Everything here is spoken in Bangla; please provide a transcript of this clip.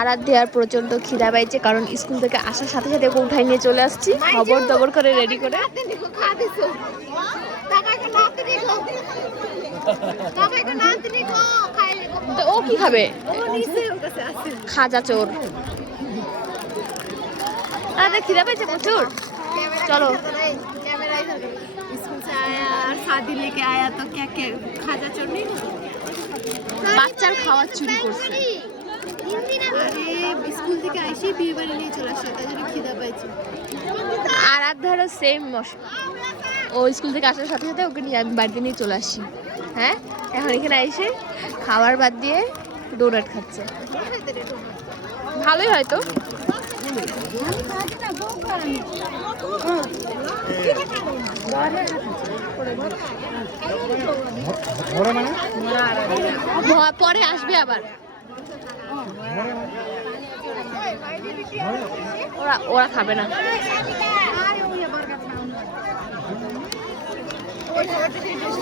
আরাধ্যার প্রচন্ড খিদা পাইছে, কারণ স্কুল থেকে আসার সাথে সাথে ওকে উঠাই নিয়ে চলে আসছি খবর দবর করে রেডি করে। তো ও কি খাবে? খাজা চোর। খিদা পাইছে প্রচুর। চলো বাচ্চার খাওয়ার চুরি করছে। স্কুল থেকে আইসি বিয়ে বাড়ি নিয়ে চলে আসে, তাই জন্য খিদা পাইছে। আরাধ্যারও সেম মশলা। ও স্কুল থেকে আসার সাথে সাথে ওকে নিয়ে আমি বাড়িতে নিয়ে চলে আসি। হ্যাঁ, এখন এখানে এসে খাবার বাদ দিয়ে ডোনাট খাচ্ছে। ভালোই হয়তো। পরে আসবে আবার। ওরা খাবে না।